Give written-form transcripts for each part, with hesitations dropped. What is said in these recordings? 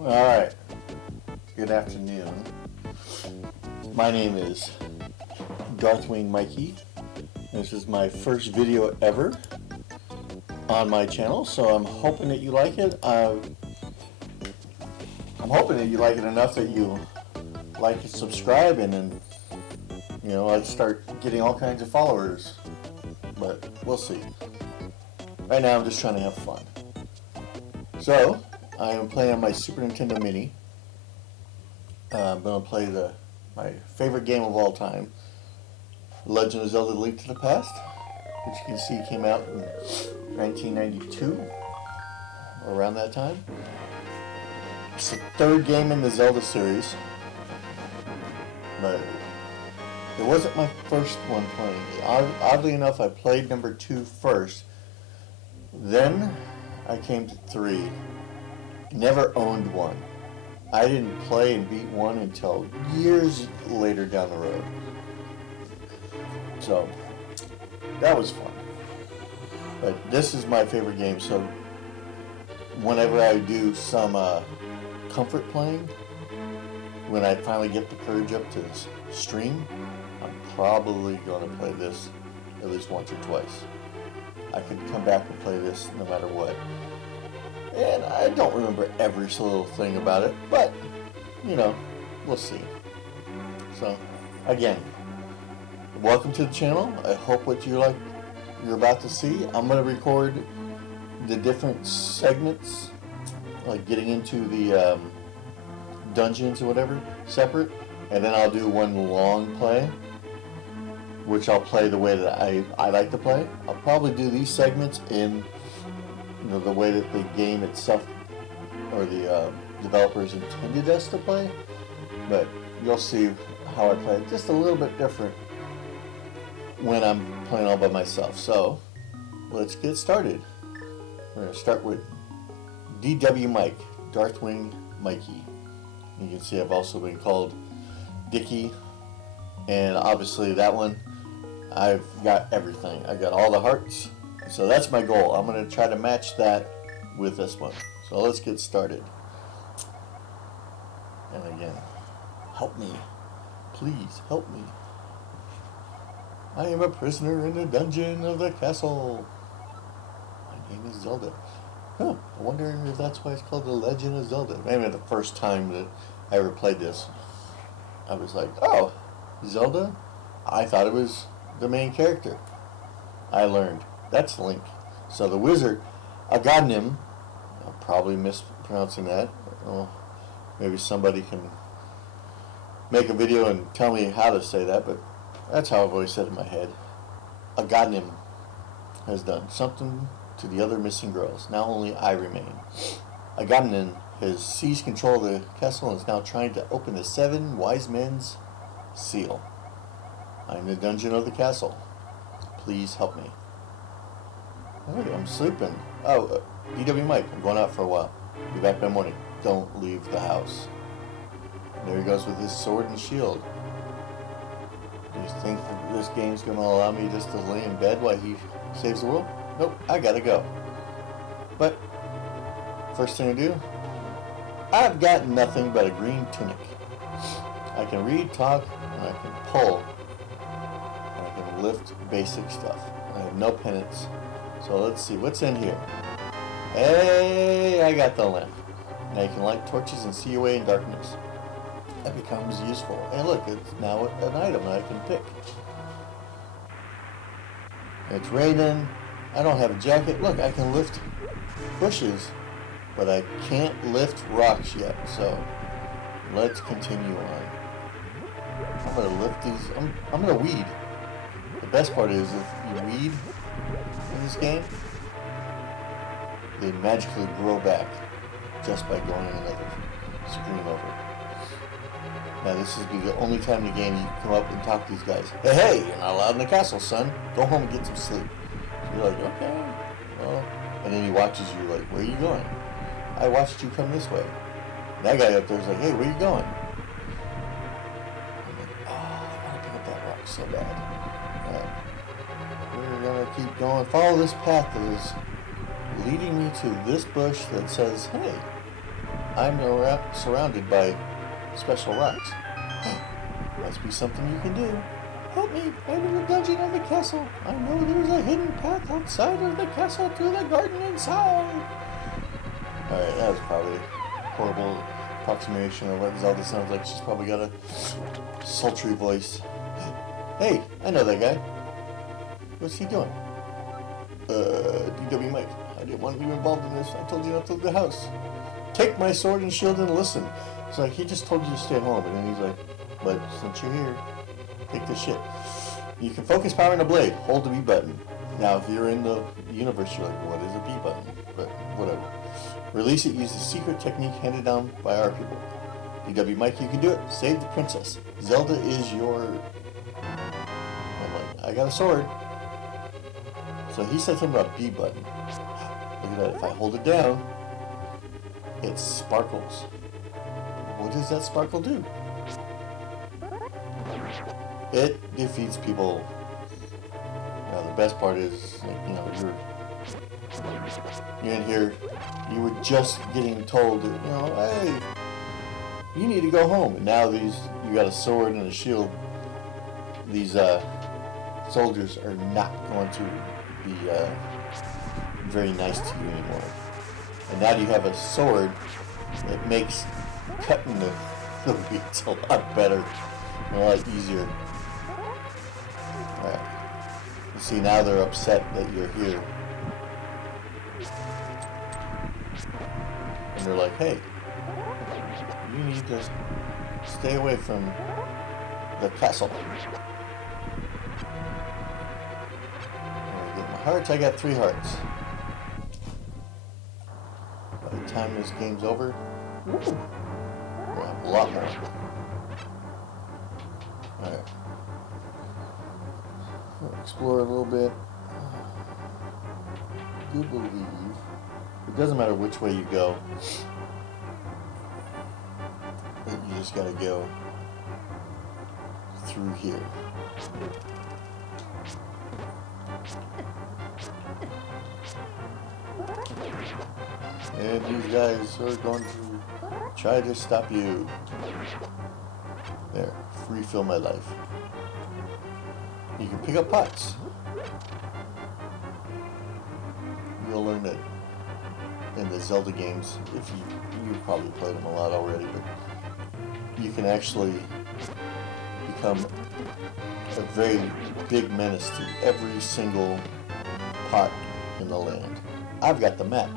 Alright, good afternoon. My name is DarthWingMikey. This is my first video ever on my channel, so I'm hoping that you like it. I'm hoping that you like it enough that you like and subscribe, and then, you know, I'd start getting all kinds of followers, but we'll see. Right now I'm just trying to have fun. So, I am playing on my Super Nintendo Mini. I'm going to play my favorite game of all time, Legend of Zelda: Link to the Past, which you can see came out in 1992, around that time. It's the third game in the Zelda series, but it wasn't my first one playing. Oddly enough, I played number 2 first, then I came to 3. Never owned one. I didn't play and beat 1 until years later down the road. So, that was fun. But this is my favorite game, so whenever I do some comfort playing, when I finally get the courage up to stream, I'm probably going to play this at least once or twice. I could come back and play this no matter what. And I don't remember every little thing about it, but, you know, we'll see. So, again, welcome to the channel. I hope what you're about to see. I'm going to record the different segments, like getting into the dungeons or whatever, separate, and then I'll do one long play, which I'll play the way that I like to play. I'll probably do these segments in the way that the game itself or the developers intended us to play, but you'll see how I play it just a little bit different when I'm playing all by myself. So let's get started. We're going to start with DarthWingMikey, DarthWingMikey. You can see I've also been called Dickie, and obviously that one I've got everything. I got all the hearts. So that's my goal. I'm going to try to match that with this one. So let's get started. And again, help me. Please help me. I am a prisoner in the dungeon of the castle. My name is Zelda. Huh, I wonder if that's why it's called The Legend of Zelda. Maybe the first time that I ever played this, I was like, oh, Zelda? I thought it was the main character. I learned. That's Link. So the wizard, Agadnim, I'm probably mispronouncing that. Oh, maybe somebody can make a video and tell me how to say that, but that's how I've always said it in my head. Agadnim has done something to the other missing girls. Now only I remain. Agadnim has seized control of the castle and is now trying to open the 7 wise men's seal. I'm in the dungeon of the castle. Please help me. Oh, I'm sleeping. Oh, DarthWingMikey, I'm going out for a while. Be back by morning. Don't leave the house. And there he goes with his sword and shield. Do you think this game's going to allow me just to lay in bed while he saves the world? Nope, I gotta go. But, first thing to do, I've got nothing but a green tunic. I can read, talk, and I can pull. And I can lift basic stuff. I have no penance. So let's see, what's in here? Hey, I got the lamp. Now you can light torches and see your way in darkness. That becomes useful. And look, it's now an item that I can pick. It's raining. I don't have a jacket. Look, I can lift bushes, but I can't lift rocks yet. So let's continue on. I'm going to lift these. I'm going to weed. The best part is if you weed in this game, they magically grow back just by going another screen over. Now this is the only time in the game you can come up and talk to these guys. Hey, you're not allowed in the castle, son. Go home and get some sleep. So you're like, okay, well, and then he watches you like, where are you going? I watched you come this way. And that guy up there's like, hey, where are you going? I'm like, oh, I want to pick up that rock so bad. We're going to keep going. Follow this path that is leading me to this bush that says, hey, I'm surrounded by special rocks. Must be something you can do. Help me! I'm in the dungeon of the castle. I know there's a hidden path outside of the castle to the garden inside. Alright, that was probably a horrible approximation of what Zelda sounds like. She's probably got a sultry voice. Hey, I know that guy. What's he doing? DarthWingMikey. I didn't want to be involved in this. I told you not to leave the house. Take my sword and shield and listen. It's like, he just told you to stay home. And then he's like, but since you're here, take this shit. You can focus power in a blade. Hold the B button. Now, if you're in the universe, you're like, what is a B button? But whatever. Release it. Use the secret technique handed down by our people. DarthWingMikey, you can do it. Save the princess. Zelda is your... I'm like, I got a sword. So he said something about B button. Look at that. If I hold it down, it sparkles. What does that sparkle do? It defeats people. Now the best part is, like, you know, you're in here, you were just getting told that, you know, hey, you need to go home. And now you got a sword and a shield. These soldiers are not going to be very nice to you anymore. And now you have a sword that makes cutting the weeds a lot better and a lot easier. Alright. You see, now they're upset that you're here. And they're like, hey, you need to stay away from the castle. Hearts, I got 3 hearts. By the time this game's over, we'll have a lot more. Alright. We'll explore a little bit. I do believe it doesn't matter which way you go. You just gotta go through here. And these guys are going to try to stop you. There, refill my life. You can pick up pots. You'll learn that in the Zelda games, if you probably played them a lot already, but you can actually become a very big menace to every single pot in the land. I've got the map.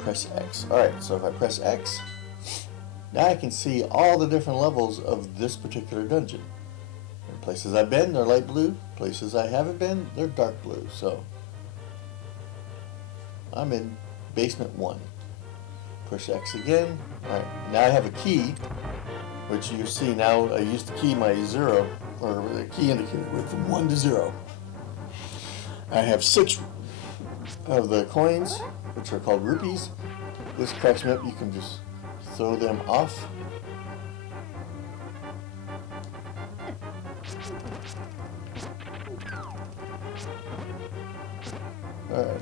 Press X. Alright, so if I press X, now I can see all the different levels of this particular dungeon. And places I've been, they're light blue. Places I haven't been, they're dark blue. So, I'm in basement 1. Push X again. Alright, now I have a key, which you see now I used to key my 0, or the key indicator went from 1 to 0. I have 6 of the coins, which are called rupees. This cracks me up. You can just throw them off. Alright.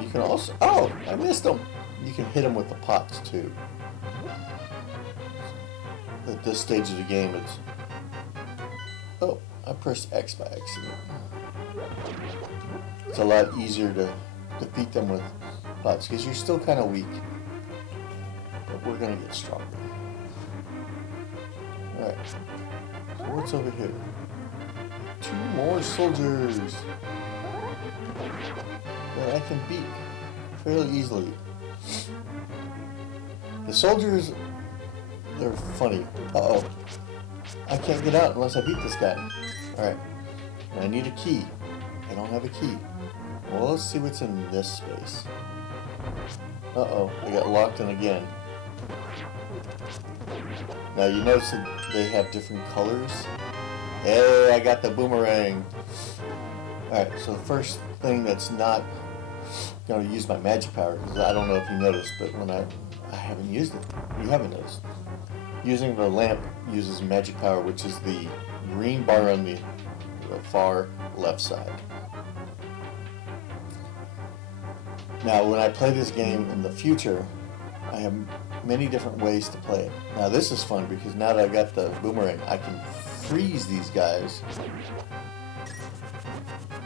You can also... Oh! I missed them! You can hit them with the pots, too. At this stage of the game, it's... Oh! I pressed X by accident. It's a lot easier to defeat them with pots, because you're still kind of weak. But we're going to get stronger. Alright. So what's over here? 2 more soldiers that I can beat fairly easily. The soldiers, they're funny. Uh-oh. I can't get out unless I beat this guy. Alright. I need a key. I don't have a key. Well, let's see what's in this space. Uh-oh, I got locked in again. Now you notice that they have different colors. Hey, I got the boomerang. Alright, so the first thing that's not going to use my magic power, because I don't know if you noticed, but when I haven't used it. You haven't noticed. Using the lamp uses magic power, which is the green bar on the far left side. Now, when I play this game in the future, I have many different ways to play it. Now this is fun because now that I got the boomerang, I can freeze these guys,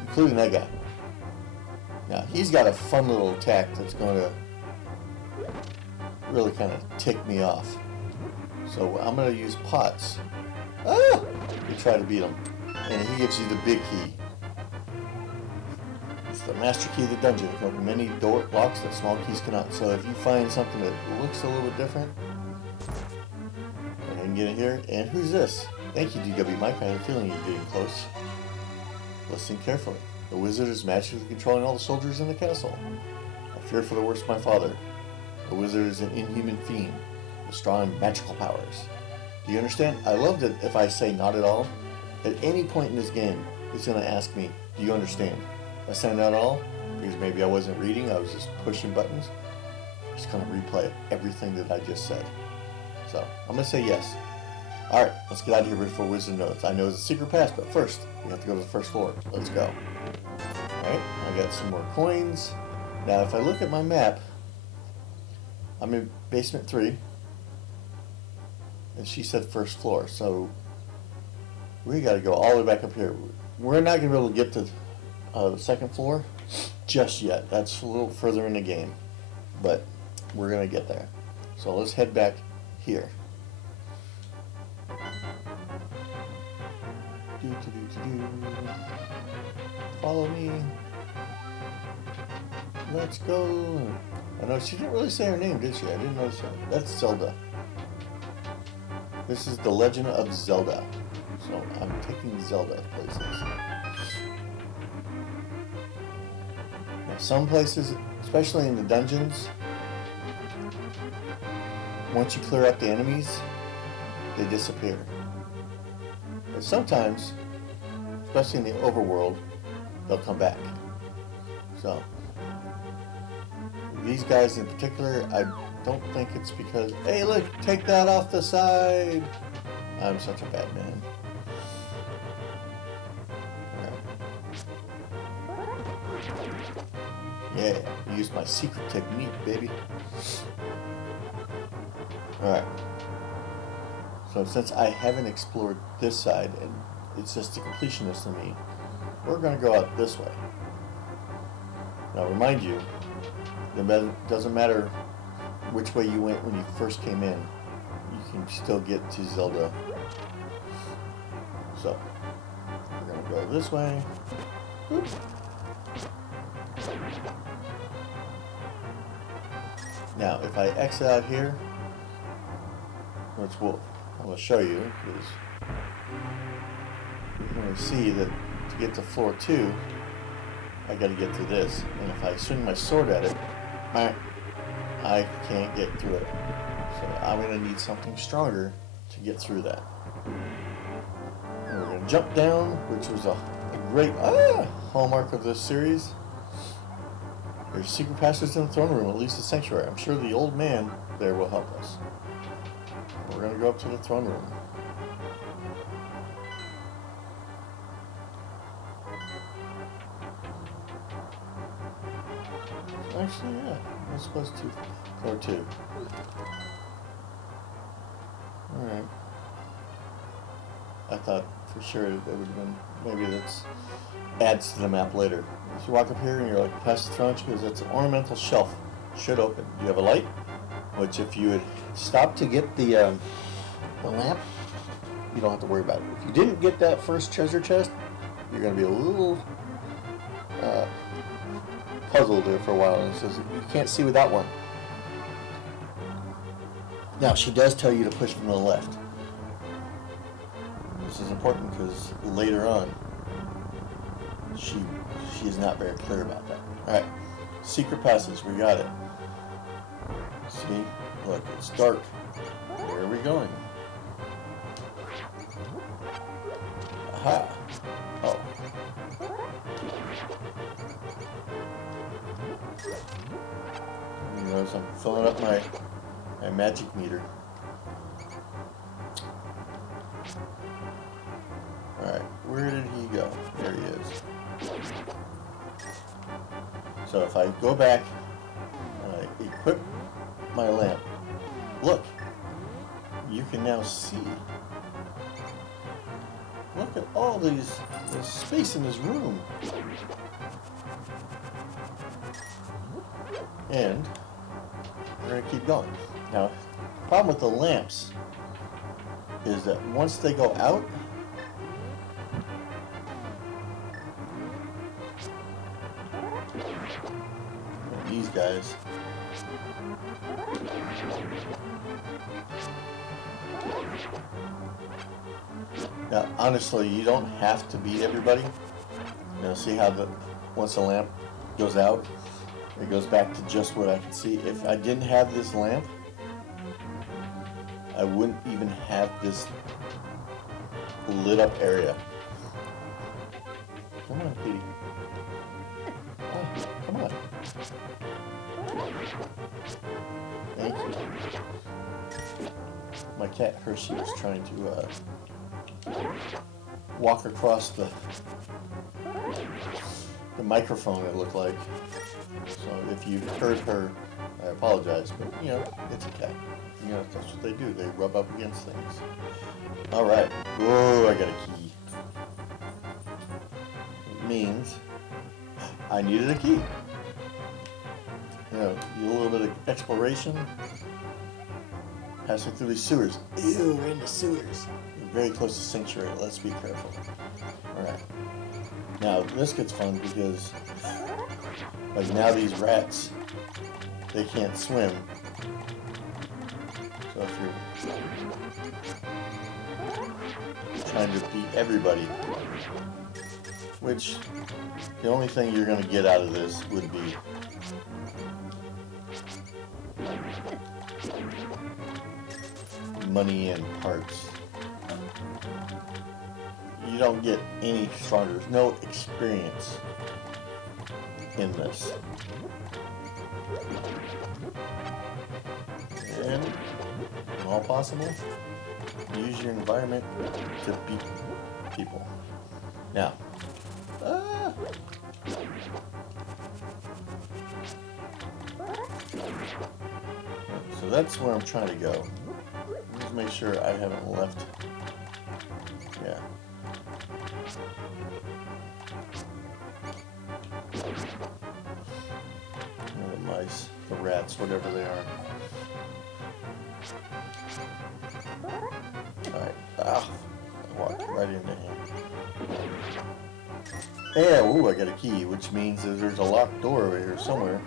including that guy. Now he's got a fun little attack that's going to really kind of tick me off. So I'm going to use pots to try to beat him. And he gives you the big key. It's the master key of the dungeon. It can open many door locks that small keys cannot. So if you find something that looks a little bit different, I can get it here. And who's this? Thank you, DarthWingMikey. I have a feeling you're getting close. Listen carefully. The wizard is magically controlling all the soldiers in the castle. I fear for the worst my father. The wizard is an inhuman fiend with strong magical powers. Do you understand? I love that if I say not at all, at any point in this game, it's going to ask me, do you understand? If I say not at all, because maybe I wasn't reading, I was just pushing buttons, it's going to replay everything that I just said. So, I'm going to say yes. Alright, let's get out of here before Wizard knows. I know it's a secret pass, but first, we have to go to the first floor. Let's go. Alright, I got some more coins. Now, if I look at my map, I'm in basement 3. And she said first floor, so we got to go all the way back up here. We're not going to be able to get to the second floor just yet. That's a little further in the game, but we're going to get there. So let's head back here. Follow me. Let's go. I know she didn't really say her name, did she? I didn't notice that. That's Zelda. This is the Legend of Zelda. So I'm taking Zelda places. Now some places, especially in the dungeons, once you clear out the enemies, they disappear. But sometimes, especially in the overworld, they'll come back. So these guys in particular, I don't think it's because, hey look, take that off the side. I'm such a bad man. Yeah, use my secret technique, baby. Alright. So since I haven't explored this side, and it's just the completionist in me, we're going to go out this way. Now remind you, it doesn't matter which way you went when you first came in, you can still get to Zelda. So, we're going to go this way. Oops. Now, if I exit out here, which I'm going to show you, because you're going to see that to get to floor 2, I got to get through this. And if I swing my sword at it, I can't get through it. So I'm going to need something stronger to get through that. And we're going to jump down, which was a great hallmark of this series. There's secret passages in the throne room, at least the sanctuary. I'm sure the old man there will help us. We're going to go up to the throne room. Actually, yeah, I'm supposed to. Floor 2. Alright. I thought for sure it would have been, maybe that's adds to the map later. If you walk up here and you're like, past the throne, she goes, that's an ornamental shelf. Should open. Do you have a light? Which if you had stopped to get the lamp, you don't have to worry about it. If you didn't get that first treasure chest, you're going to be a little puzzled there for a while. And it says you can't see without one. Now, she does tell you to push from the left. This is important because later on, she is not very clear about that. Alright, secret passage, we got it. See, look, it's dark. Where are we going? Aha! Oh. You notice I'm filling up my magic meter. Alright, where did he go? There he is. So if I go back and I equip my lamp. Look, you can now see. Look at all there's space in this room. And we're going to keep going. Now, the problem with the lamps is that once they go out, these guys, now honestly, you don't have to beat everybody. You know, see how once the lamp goes out, it goes back to just what I can see. If I didn't have this lamp, I wouldn't even have this lit up area. Come on, Petey. Oh, come on. Thank you. My cat Hershey was trying to walk across the microphone, it looked like. So if you heard her, I apologize, but you know, it's a cat. You know, that's what they do. They rub up against things. All right. Whoa, I got a key. It means I needed a key. You know, a little bit of exploration. Passing through these sewers. Ew, we're in the sewers. We're very close to Sanctuary. Let's be careful. All right. Now, this gets fun because, like, now these rats, they can't swim. So if you're trying to beat everybody, which the only thing you're going to get out of this would be money and parts. You don't get any stronger. There's no experience in this. And when all possible, use your environment to beat people. Now, so that's where I'm trying to go. Just make sure I haven't left. Yeah. The mice, the rats, whatever they are. Alright. Ah, I walked right into him. Yeah, ooh, I got a key, which means that there's a locked door over here somewhere.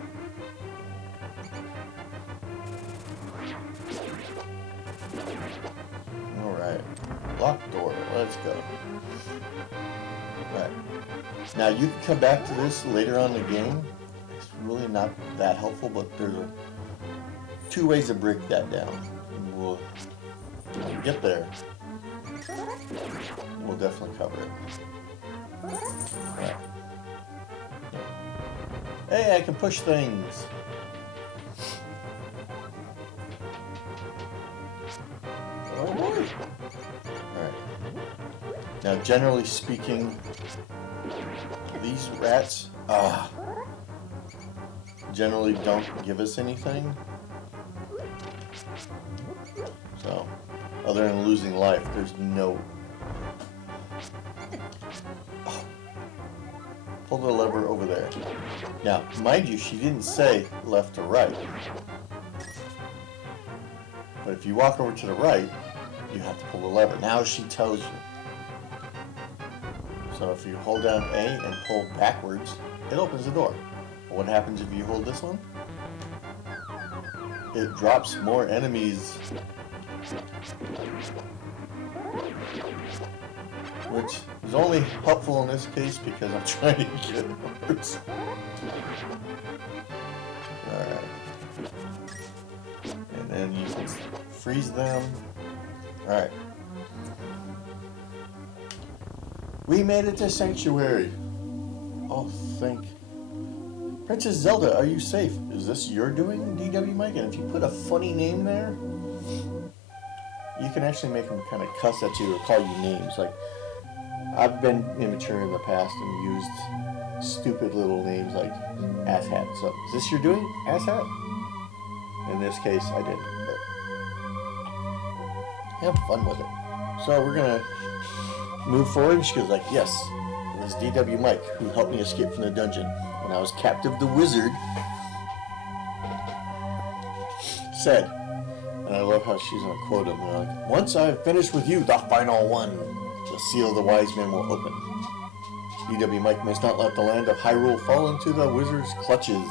Alright. Locked door. Let's go. Alright. Now, you can come back to this later on in the game. It's really not that helpful, but there's two ways to break that down. And we'll get there. We'll definitely cover it. Right. Hey, I can push things. Oh boy. Alright. Now, generally speaking, these rats generally don't give us anything. So, other than losing life, there's no... Oh. Pull the lever over there. Now, mind you, she didn't say left or right. But if you walk over to the right, you have to pull the lever. Now she tells you. So if you hold down A and pull backwards, it opens the door. What happens if you hold this one? It drops more enemies, which is only helpful in this case because I'm trying to get hers. Alright. And then you can freeze them. Alright. We made it to Sanctuary. Oh, thank Princess Zelda, are you safe? Is this your doing, DarthWingMikey? And if you put a funny name there, you can actually make them kind of cuss at you or call you names. Like, I've been immature in the past and used stupid little names like asshat. So, is this your doing, asshat? In this case, I didn't. But have fun with it. So we're gonna move forward. She goes like, yes, it was DarthWingMikey who helped me escape from the dungeon when I was captive. The wizard said, and I love how she's gonna quote him. They're like, once I've finished with you, the final one, the seal of the wise men will open. DarthWingMikey must not let the land of Hyrule fall into the wizard's clutches.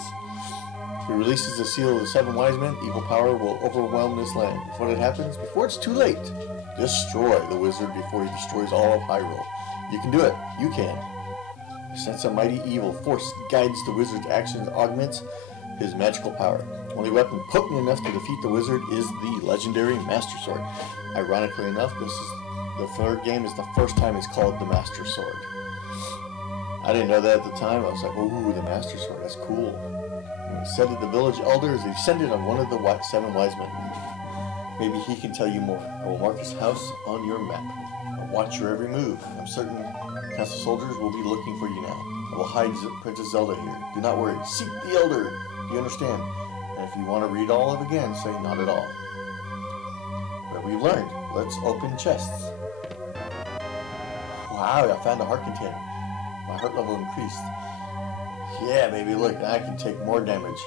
If he releases the seal of the 7 wise men, evil power will overwhelm this land. Before that happens, before it's too late, destroy the wizard before he destroys all of Hyrule. You can do it. You can. A sense of mighty evil force guides the wizard's actions, augments his magical power. Only weapon potent enough to defeat the wizard is the legendary Master Sword. Ironically enough, the third game is the first time it's called the Master Sword. I didn't know that at the time. I was like, ooh, the Master Sword, that's cool. And he said that the village elder is a descendant of one of the 7 wise men. Maybe he can tell you more. I will mark his house on your map. I'll watch your every move. I'm certain castle soldiers will be looking for you now. I will hide Princess Zelda here. Do not worry. Seek the elder. Do you understand? And if you want to read all of it again, say not at all. But we've learned. Let's open chests. Wow, I found a heart container. My heart level increased. Yeah, baby, look, I can take more damage.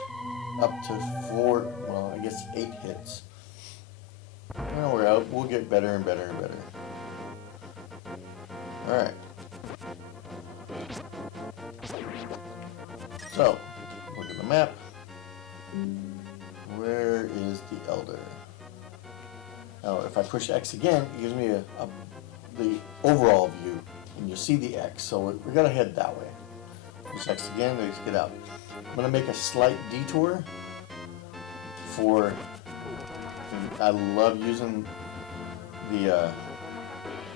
Up to 4, well, I guess 8 hits. Well, we're out. We'll get better and better and better. Alright. So, look at the map. Where is the elder? Now, if I push X again, it gives me the overall view. And you'll see the X, so we're going to head that way. Push X again, let's get out. I'm going to make a slight detour for... I love using the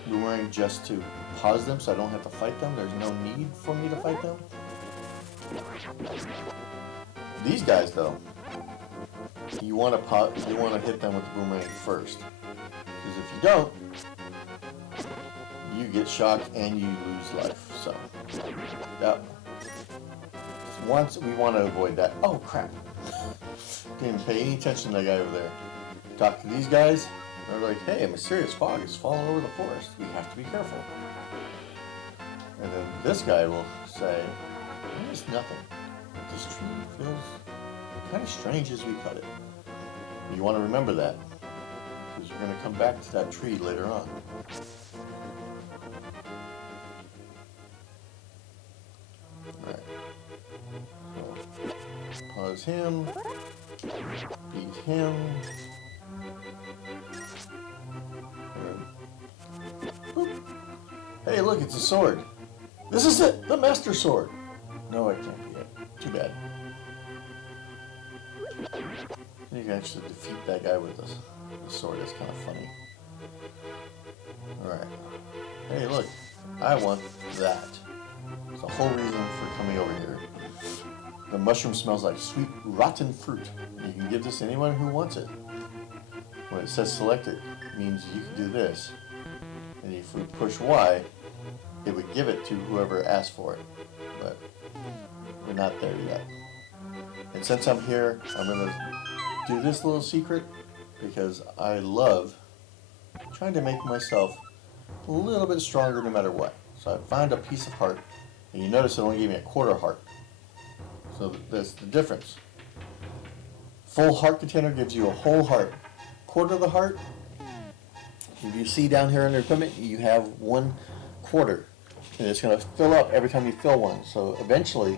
boomerang just to pause them so I don't have to fight them. There's no need for me to fight them. These guys, though, you want to hit them with the boomerang first. Because if you don't, you get shocked and you lose life. So, yep. Once we want to avoid that. Oh crap! Didn't pay any attention to that guy over there. Talk to these guys. They're like, "Hey, a mysterious fog is falling over the forest. We have to be careful." And then this guy will say, "There's nothing. This tree feels kind of strange as we cut it." You want to remember that because you're going to come back to that tree later on. Pause him, beat him, boop. Hey look, it's a sword. This is it, the Master Sword. No, it can't be it. Too bad. You can actually defeat that guy with the sword. That's kind of funny. Alright. Hey look, I want that. It's the whole reason for coming over here. The mushroom smells like sweet, rotten fruit. You can give this to anyone who wants it. When it says selected, it means you can do this. And if we push Y, it would give it to whoever asked for it. But we're not there yet. And since I'm here, I'm going to do this little secret because I love trying to make myself a little bit stronger no matter what. So I found a piece of heart, and you notice it only gave me a quarter heart. So that's the difference. Full heart container gives you a whole heart. Quarter of the heart, if you see down here under equipment, you have 1/4. And it's going to fill up every time you fill one. So eventually,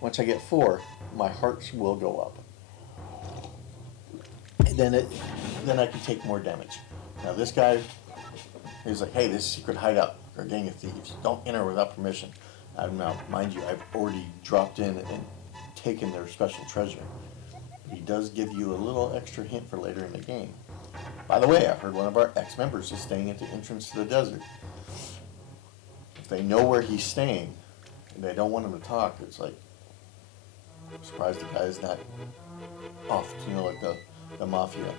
once I get 4, my hearts will go up. And then I can take more damage. Now this guy, he's like, hey, this is a secret hideout or a gang of thieves. Don't enter without permission. Now, mind you, I've already dropped in and taken their special treasure. He does give you a little extra hint for later in the game. By the way, I heard one of our ex-members is staying at the entrance to the desert. If they know where he's staying and they don't want him to talk, it's like, I'm surprised the guy's not off, like the mafia.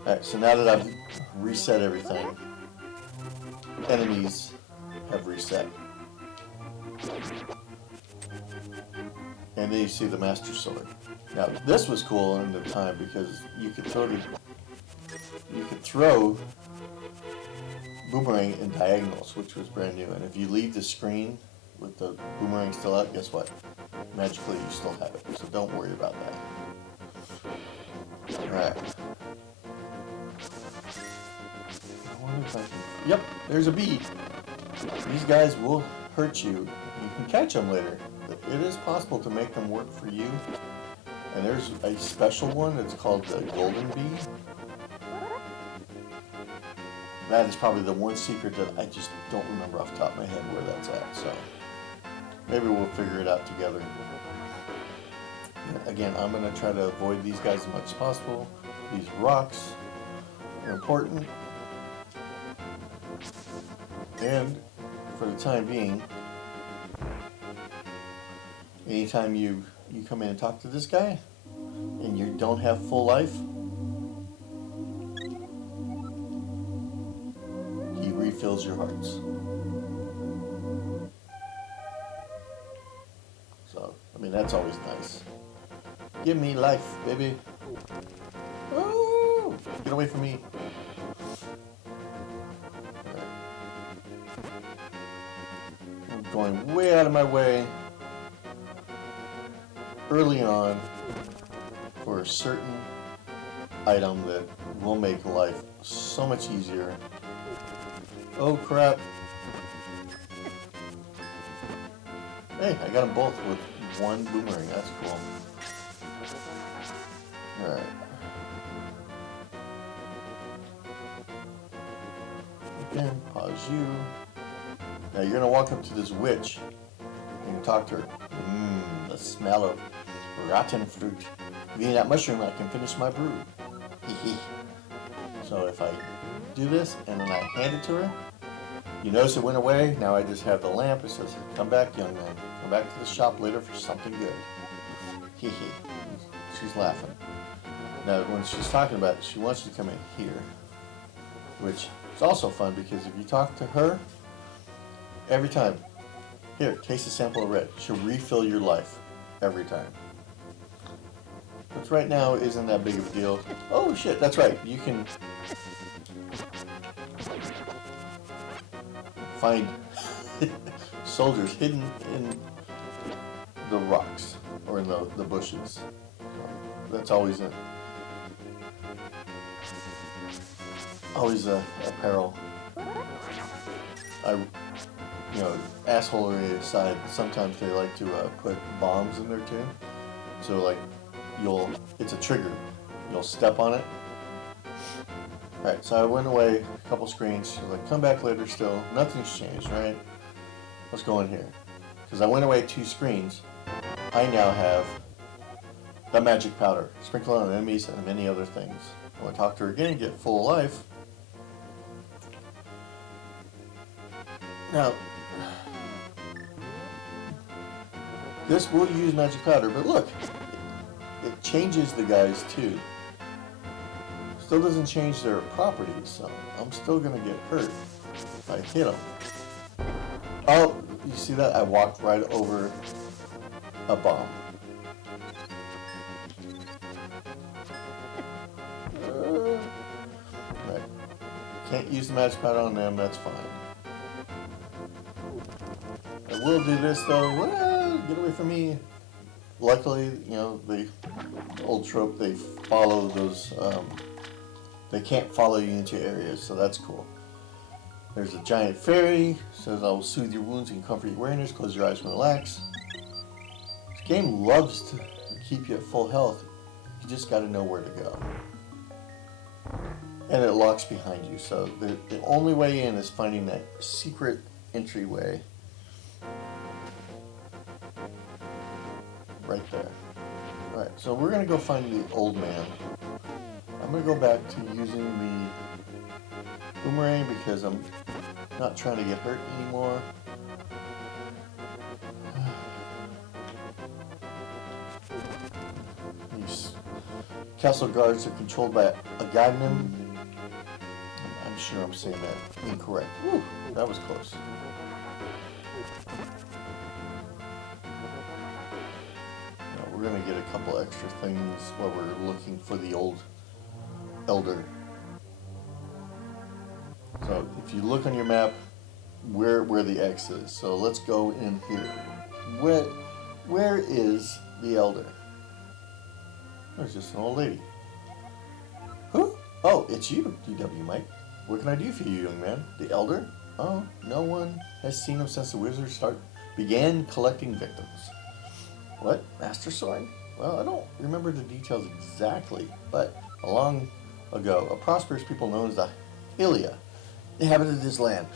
Alright, so now that I've reset everything, enemies have reset. And then you see the Master Sword. Now this was cool in the time because you could throw boomerang in diagonals, which was brand new. And if you leave the screen with the boomerang still out, guess what? Magically you still have it. So don't worry about that. Alright. I wonder if I can... Yep, there's a bee. These guys will hurt you. You can catch them later. It is possible to make them work for you. And there's a special one that's called the golden bee. That is probably the one secret that I just don't remember off the top of my head where that's at. So maybe we'll figure it out together. Again, I'm going to try to avoid these guys as much as possible. These rocks are important. And for the time being, anytime you come in and talk to this guy and you don't have full life, he refills your hearts. So, I mean, that's always nice. Give me life, baby. Oh, get away from me. I'm going way out of my way early on for a certain item that will make life so much easier. Oh crap. Hey, I got them both with one boomerang. That's cool. Alright. Again, pause you. Now you're going to walk up to this witch and talk to her. The smell of rotten fruit. Eating that mushroom, I can finish my brew. So if I do this and then I hand it to her, you notice it went away. Now I just have the lamp. It says, "Come back, young man. Come back to the shop later for something good." She's laughing. Now when she's talking about it, she wants you to come in here, which is also fun because if you talk to her, every time, here, taste a sample of red. She'll refill your life every time. Which right now isn't that big of a deal. Oh shit, that's right. You can find soldiers hidden in the rocks or in the bushes. That's always a peril. Assholery aside, sometimes they like to put bombs in there too. So like it's a trigger. You'll step on it. Alright, so I went away a couple screens. She was like, "Come back later still." Nothing's changed, right? Let's go in here. Because I went away 2 screens. I now have the magic powder. Sprinkle on enemies and many other things. I want to talk to her again and get full life. Now, this will use magic powder, but look, it changes the guys too. Still doesn't change their properties, so I'm still gonna get hurt if I hit them. Oh, you see that? I walked right over a bomb. Right. Can't use the magic powder on them, that's fine. I will do this though. Well, get away from me. Luckily, the old trope, they follow those, they can't follow you into areas, so that's cool. There's a giant fairy, says, "I will soothe your wounds and comfort your weariness, close your eyes and relax." This game loves to keep you at full health. You just gotta know where to go. And it locks behind you, so the only way in is finding that secret entryway. Right there. Alright, so we're going to go find the old man. I'm going to go back to using the boomerang because I'm not trying to get hurt anymore. These castle guards are controlled by a Gagnon. I'm sure I'm saying that incorrect. Woo, that was close. we're going to get a couple extra things while we're looking for the old elder. So if you look on your map where the X is, so let's go in here. Where is the elder? There's just an old lady. Who? Oh, it's you, DarthWingMikey. What can I do for you, young man? The elder? Oh, no one has seen him since the wizards began collecting victims. What? Master Sword? Well, I don't remember the details exactly, but long ago, a prosperous people known as the Hylia inhabited this land.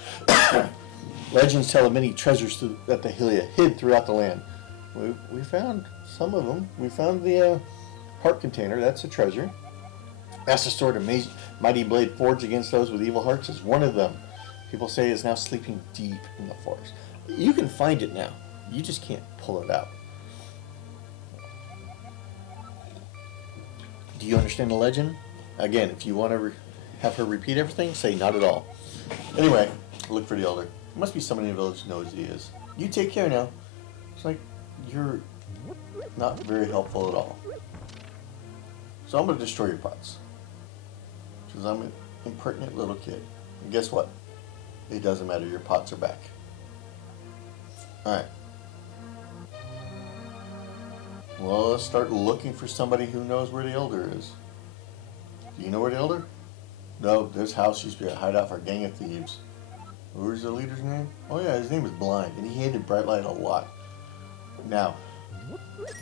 Legends tell of many treasures that the Hylia hid throughout the land. We found some of them. We found the heart container. That's a treasure. Master Sword and mighty blade forged against those with evil hearts is one of them. People say it's now sleeping deep in the forest. You can find it now. You just can't pull it out. Do you understand the legend? Again, if you want to have her repeat everything, say not at all. Anyway, look for the elder. There must be somebody in the village who knows he is. You take care now. It's like you're not very helpful at all. So I'm going to destroy your pots. Because I'm an impertinent little kid. And guess what? It doesn't matter. Your pots are back. Alright. Well, let's start looking for somebody who knows where the elder is. Do you know where the elder? No, this house used to be a hideout for a gang of thieves. Who's the leader's name? Oh yeah, his name was Blind, and he hated bright light a lot. Now,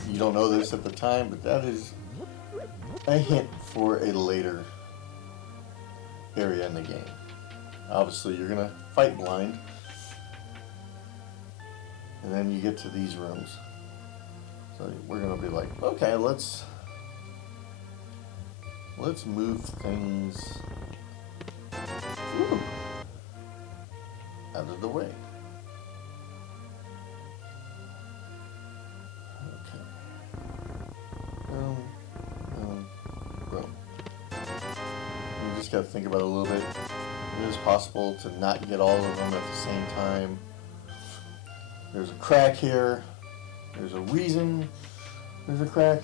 you don't know this at the time, but that is a hint for a later area in the game. Obviously, you're going to fight Blind, and then you get to these rooms. So we're going to be like, okay, let's move things out of the way. Okay. Boom. You just got to think about it a little bit. It is possible to not get all of them at the same time. There's a crack here. There's a reason there's a crack.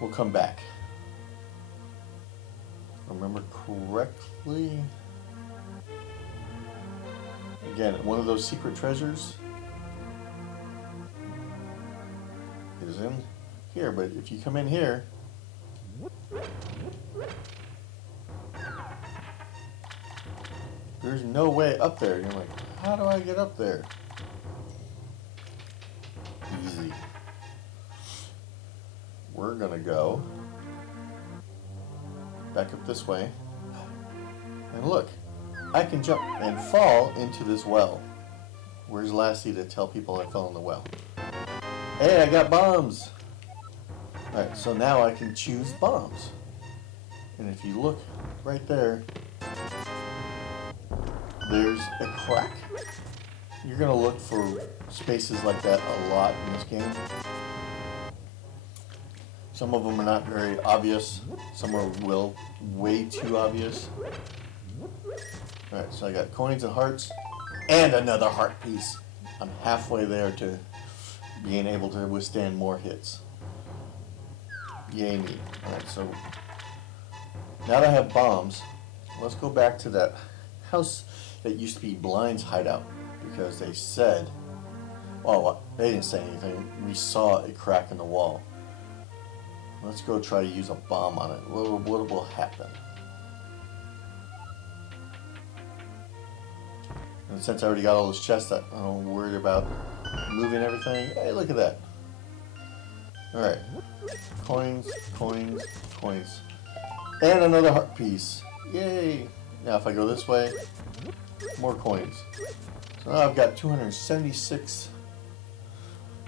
We'll come back. If I remember correctly. Again, one of those secret treasures is in here, but if you come in here, there's no way up there. You're like, how do I get up there? Easy. We're gonna go back up this way, and look, I can jump and fall into this well. Where's Lassie to tell people I fell in the well? Hey, I got bombs! Alright, so now I can choose bombs. And if you look right there, there's a crack. You're going to look for spaces like that a lot in this game. Some of them are not very obvious. Some are way too obvious. Alright, so I got coins and hearts and another heart piece. I'm halfway there to being able to withstand more hits. Yay me. Alright, so now that I have bombs, let's go back to that house that used to be Blind's hideout, because they said, well, they didn't say anything. We saw a crack in the wall. Let's go try to use a bomb on it. What will happen? And since I already got all those chests, I'm not worried about moving everything. Hey, look at that. Alright. Coins, coins, coins. And another heart piece. Yay! Now if I go this way, more coins. So now I've got 276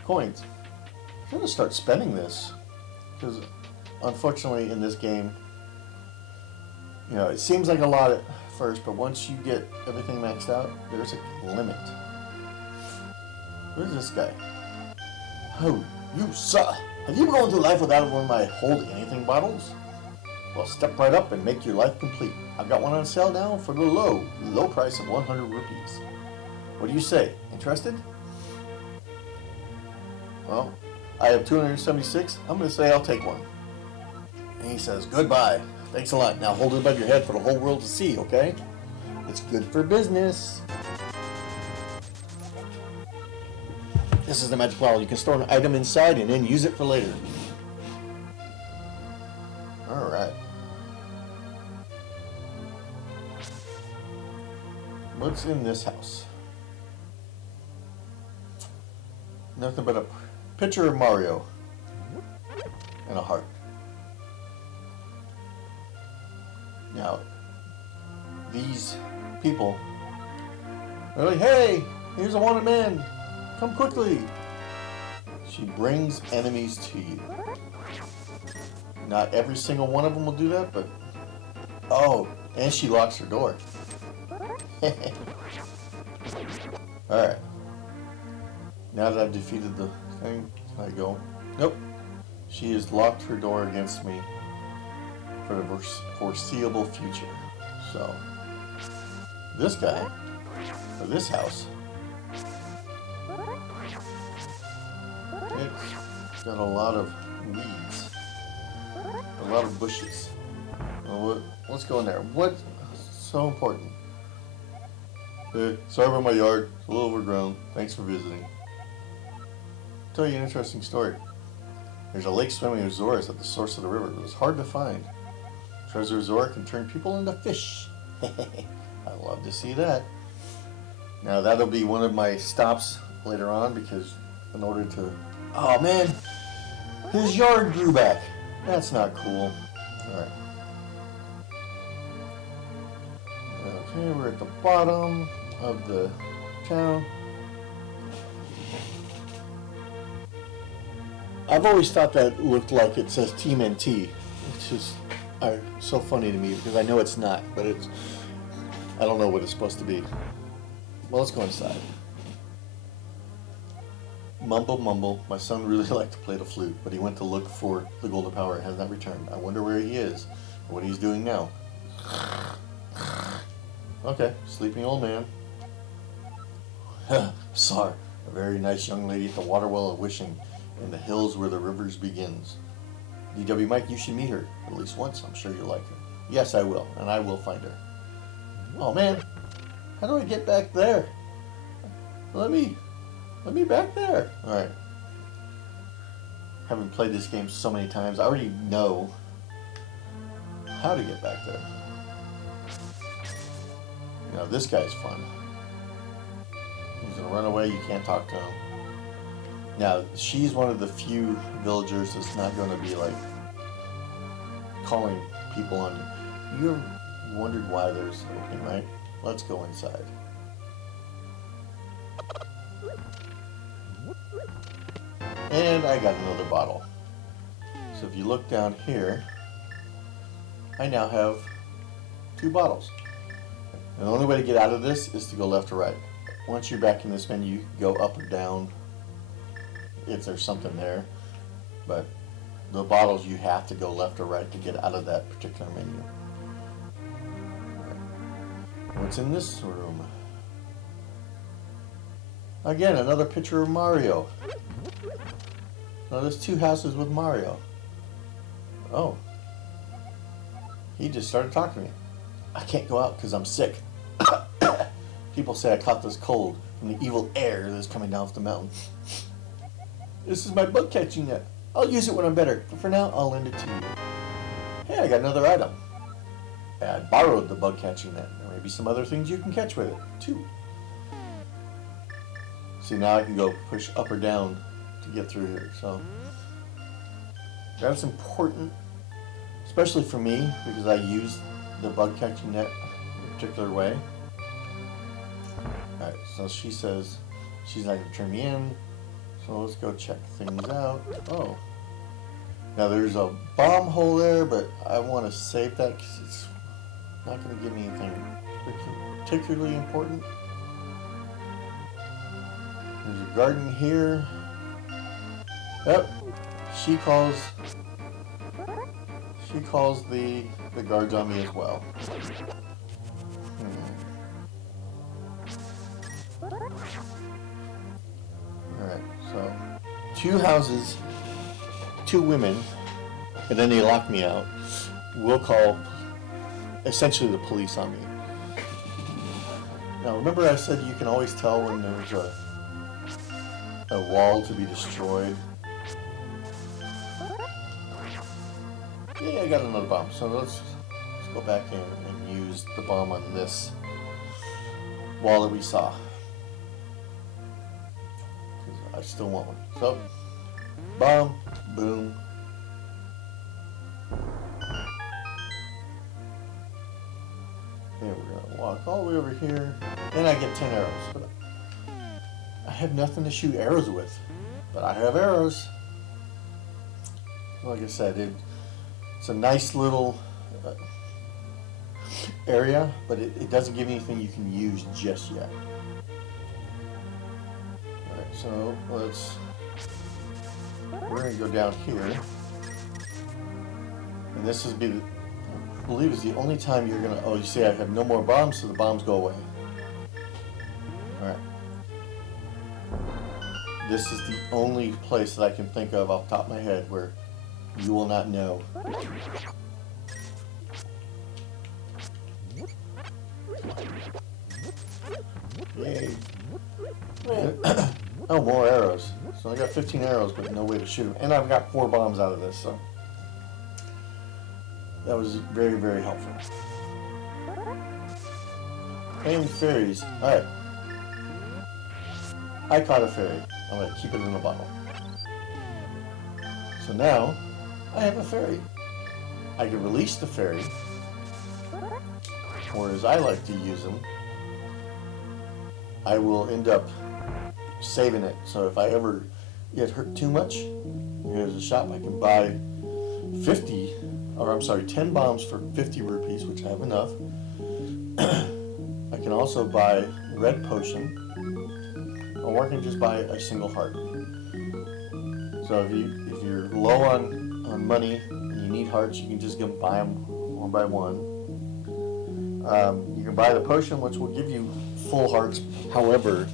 coins. I'm going to start spending this, because unfortunately in this game, you know, it seems like a lot at first, but once you get everything maxed out, there's a limit. Where's this guy? Oh, you sir! Have you been going through life without one of my hold anything bottles? Well, step right up and make your life complete. I've got one on sale now for the low price of 100 rupees. What do you say? Interested? Well, I have 276. I'm going to say I'll take one. And he says, goodbye. Thanks a lot. Now hold it above your head for the whole world to see, okay? It's good for business. This is the magic bottle. You can store an item inside and then use it for later. Alright. What's in this house? Nothing but a picture of Mario. And a heart. Now, these people are like, hey, here's a wanted man. Come quickly. She brings enemies to you. Not every single one of them will do that, but... Oh, and she locks her door. Alright. Now that I've defeated the thing, can I go? Nope. She has locked her door against me for the foreseeable future. So, this guy, or this house, it's got a lot of weeds, a lot of bushes. Well, let's go in there. What's so important? Sorry about my yard. It's a little overgrown. Thanks for visiting. I'll tell you an interesting story. There's a lake swimming resource at the source of the river. It was hard to find. Treasure Resort can turn people into fish. I'd love to see that. Now that'll be one of my stops later on because in order to... Oh man! His yard grew back. That's not cool. Alright. Okay, we're at the bottom of the town. I've always thought that looked like it says Team NT. It's just so funny to me because I know it's not, but it's... I don't know what it's supposed to be. Well, let's go inside. Mumble, mumble. My son really liked to play the flute, but he went to look for the golden power and has not returned. I wonder where he is, or what he's doing now. Okay, sleeping old man. Saw her, a very nice young lady at the water well of wishing in the hills where the rivers begins. D.W. Mike, you should meet her at least once. I'm sure you'll like her. Yes, I will, and I will find her. Oh man, how do I get back there? Let me back there. All right. Having played this game so many times, I already know how to get back there. Now this guy's fun. He's gonna run away. You can't talk to him. Now she's one of the few villagers that's not gonna be like calling people on you. You ever wondered why there's an opening, right? Let's go inside. And I got another bottle. So if you look down here, I now have 2 bottles. And the only way to get out of this is to go left or right. Once you're back in this menu, you can go up or down if there's something there. But the bottles, you have to go left or right to get out of that particular menu. What's in this room? Again, another picture of Mario. Now there's 2 houses with Mario. Oh. He just started talking to me. I can't go out because I'm sick. People say I caught this cold from the evil air that's coming down off the mountain. This is my bug catching net. I'll use it when I'm better, but for now I'll lend it to you. Hey, I got another item. I borrowed the bug catching net. There may be some other things you can catch with it, too. See, now I can go push up or down to get through here, so that's important, especially for me, because I use the bug catching net in a particular way. Alright, so she says she's not going to turn me in, so let's go check things out. Oh, now there's a bomb hole there, but I want to save that because it's not going to give me anything particularly important. There's a garden here. Yep, she calls the guards on me as well. Alright, so 2 houses 2 women, and then they lock me out, will call essentially the police on me. Now, remember I said you can always tell when there's a wall to be destroyed? Yeah, I got another bomb. So let's go back in and use the bomb on this wall that we saw. Because I still want one. So, bomb, boom. There, we're going to walk all the way over here. And I get 10 arrows. But I have nothing to shoot arrows with. But I have arrows. Like I said, it's a nice little area, but it doesn't give you anything you can use just yet. Alright, so we're going to go down here. And this is, I believe, is the only time you're going to, oh, you see I have no more bombs, so the bombs go away. Alright. This is the only place that I can think of off the top of my head where you will not know. Yay. Oh, more arrows. So I got 15 arrows, but no way to shoot them. And I've got 4 bombs out of this, so that was very, very helpful. And fairies. Alright. I caught a fairy. I'm going to keep it in a bottle. So now, I have a fairy. I can release the fairy, or as I like to use them, I will end up saving it. So if I ever get hurt too much, here's a shop. I can buy 10 bombs for 50 rupees, which I have enough. I can also buy red potion, or I can just buy a single heart. So if you're low on money and you need hearts, you can just go buy them one by one. You can buy the potion, which will give you full hearts. However,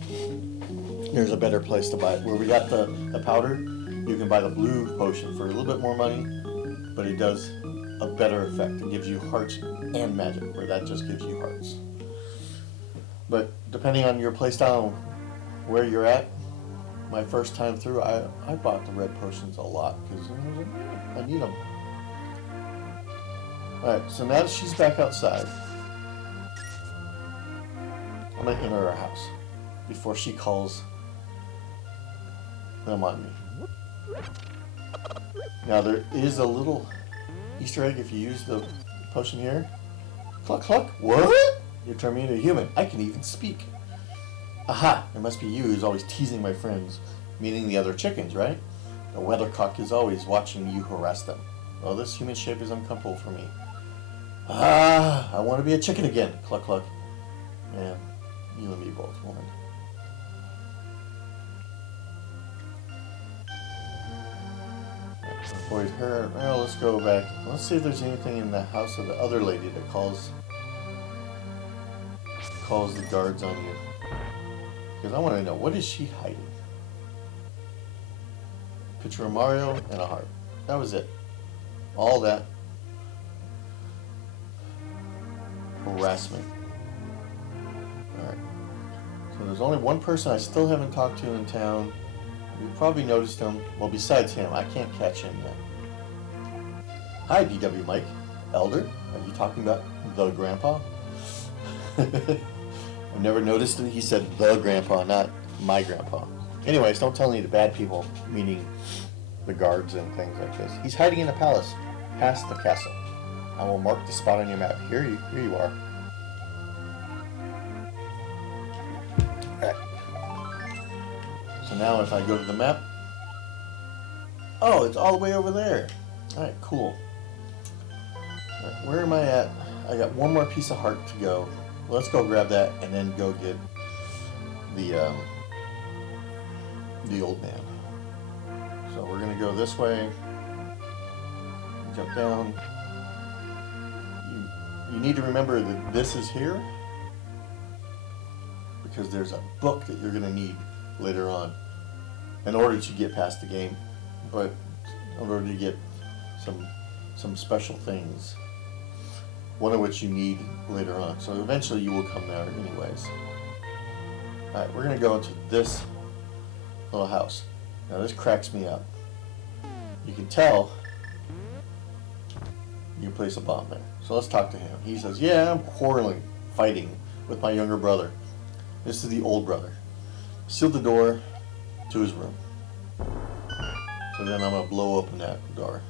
there's a better place to buy it. Where we got the powder, you can buy the blue potion for a little bit more money, but it does a better effect. It gives you hearts and magic, where that just gives you hearts. But depending on your playstyle, where you're at, my first time through, I bought the red potions a lot because I need them. Alright, so now that she's back outside, I'm going to enter her house before she calls them on me. Now there is a little Easter egg if you use the potion here. Cluck cluck, what? You turn me into a human. I can even speak. Aha, it must be you who's always teasing my friends, meaning the other chickens, right? The weathercock is always watching you harass them. Well, this human shape is uncomfortable for me. Ah, I want to be a chicken again. Cluck cluck. Man, you and me both, woman. Avoid her. Well, let's go back. Let's see if there's anything in the house of the other lady that calls the guards on you. Because I want to know, what is she hiding? Picture of Mario and a heart. That was it. All that harassment. Alright. So there's only one person I still haven't talked to in town. You've probably noticed him. Well, besides him, I can't catch him yet. Hi, DW Mike. Elder? Are you talking about the grandpa? I've never noticed that he said the grandpa, not my grandpa. Anyways, don't tell any of the bad people, meaning the guards and things like this. He's hiding in a palace, past the castle. I will mark the spot on your map. Here you are. Alright. So now if I go to the map, oh, it's all the way over there. Alright, cool. Alright, where am I at? I got one more piece of heart to go. Let's go grab that and then go get the old man. So we're gonna go this way. Jump down. You need to remember that this is here because there's a book that you're gonna need later on in order to get past the game. But in order to get some special things. One of which you need later on. So eventually you will come there anyways. Alright, we're going to go into this little house. Now this cracks me up. You can tell you can place a bomb there. So let's talk to him. He says, yeah, I'm quarreling, fighting with my younger brother. This is the old brother. Sealed the door to his room. So then I'm going to blow open that door.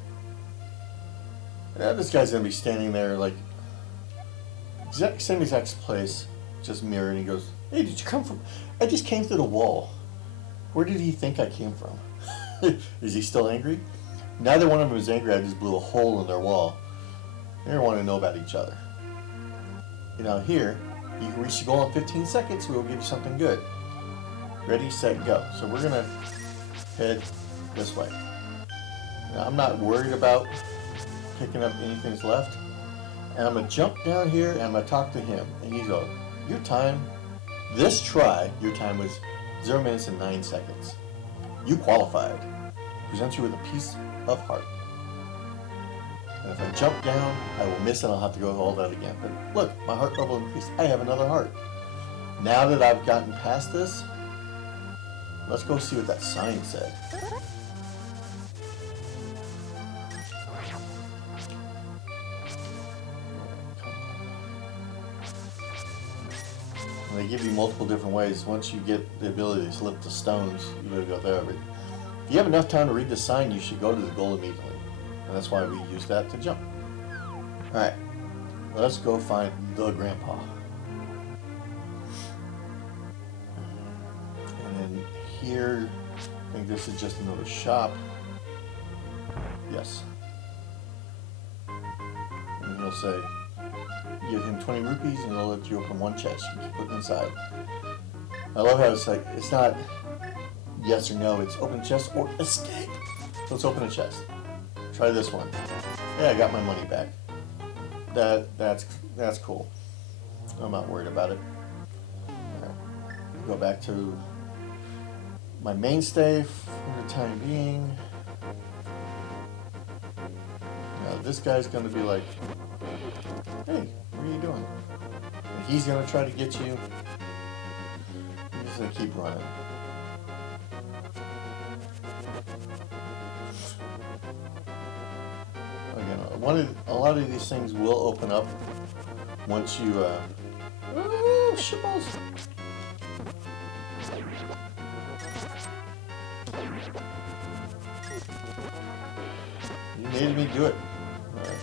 And this guy's going to be standing there like same exact place, just mirror, and he goes, hey, did you come from? I just came through the wall. Where did he think I came from? Is he still angry? Neither one of them is angry. I just blew a hole in their wall. They don't want to know about each other. You know, here, you can reach the goal in 15 seconds, we will give you something good. Ready, set, go. So we're going to head this way. Now, I'm not worried about picking up anything's left. And I'm going to jump down here and I'm going to talk to him. And he goes, your time, this try, your time was 0 minutes and 9 seconds. You qualified. Present you with a piece of heart. And if I jump down, I will miss and I'll have to go all that again. But look, my heart level increased. I have another heart. Now that I've gotten past this, let's go see what that sign said. And they give you multiple different ways. Once you get the ability to slip the stones, you better go there. But if you have enough time to read the sign, you should go to the goal immediately. And that's why we use that to jump. Alright, let's go find the grandpa. And then here, I think this is just another shop. Yes. And he'll say, give him 20 rupees and he'll let you open one chest. You keep putting inside. I love how it's like, it's not yes or no, it's open chest or escape. So let's open a chest. Try this one. Yeah, I got my money back. That's cool. I'm not worried about it. Alright. Go back to my mainstay for the time being. Now this guy's gonna be like, hey, what are you doing? And he's gonna try to get you. I'm just gonna keep running. Again, a lot of these things will open up once you. Ooh, shipples! You made me do it. All right.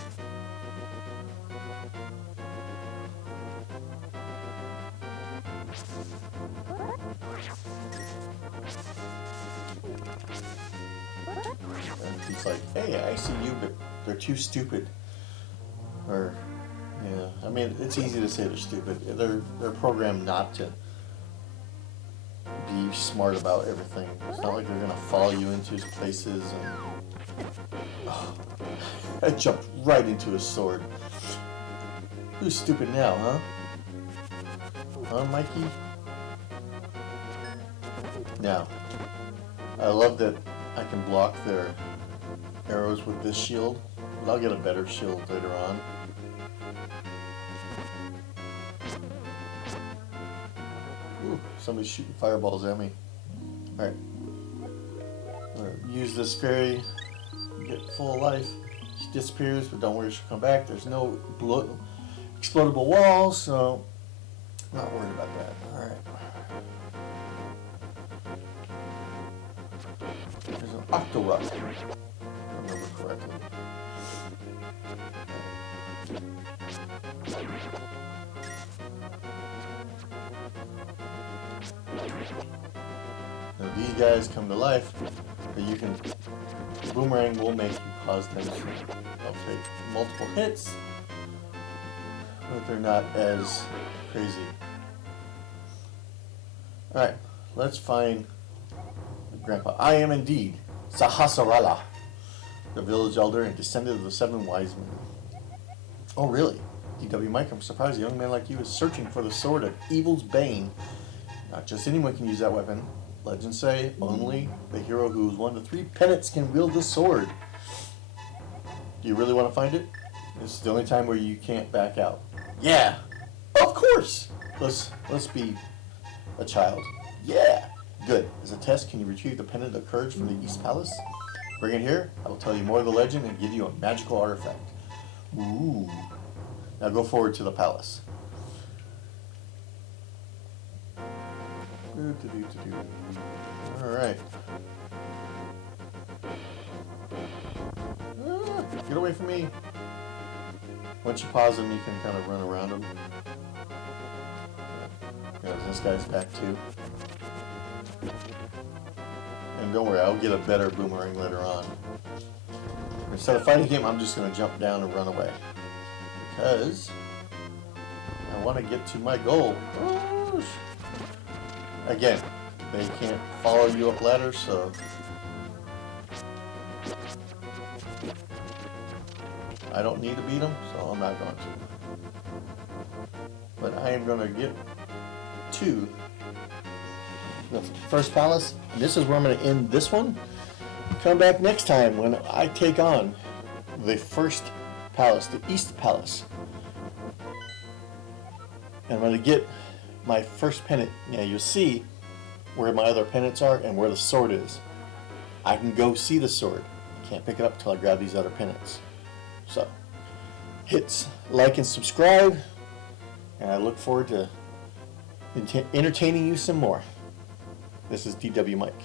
And he's like, hey, I see you, but they're too stupid. Or, yeah, I mean, it's easy to say they're stupid. They're programmed not to be smart about everything. It's not like they're going to follow you into places. And oh, I jumped right into his sword. Who's stupid now, huh? Huh, Mikey? Now, I love that I can block their arrows with this shield, but I'll get a better shield later on. Ooh, somebody's shooting fireballs at me. Alright. I'm gonna use this fairy, get full of life. She disappears, but don't worry, she'll come back. There's no explodable walls, so I'm not worried about that. Alright. There's an octorok, if I remember correctly. Now these guys come to life, but you can. The boomerang will make you cause them to take multiple hits, but they're not as crazy. Alright, let's find Grandpa. I am indeed Sahasrara, the village elder and descendant of the 7 wise men. Oh, really? DarthWingMikey, I'm surprised a young man like you is searching for the sword of evil's bane. Not just anyone can use that weapon. Legends say only the hero who is 1 to 3 penance can wield the sword. Do you really want to find it? This is the only time where you can't back out. Yeah, of course. Let's be a child. Yeah, good. As a test, can you retrieve the pendant of courage from the East Palace? Bring it here. I will tell you more of the legend and give you a magical artifact. Ooh. Now go forward to the palace. Alright. Get away from me. Once you pause them, you can kind of run around them. Yeah, this guy's back too. And don't worry, I'll get a better boomerang later on. Instead of fighting him, I'm just going to jump down and run away. Because I want to get to my goal. Oh, again, they can't follow you up ladders, so I don't need to beat them, so I'm not going to. But I am going to get to the first palace. And this is where I'm going to end this one. Come back next time when I take on the first palace, the East Palace. And I'm going to get my first pennant. Now you'll see where my other pennants are and where the sword is. I can go see the sword. I can't pick it up until I grab these other pennants. So, hit like and subscribe, and I look forward to entertaining you some more. This is DW Mike.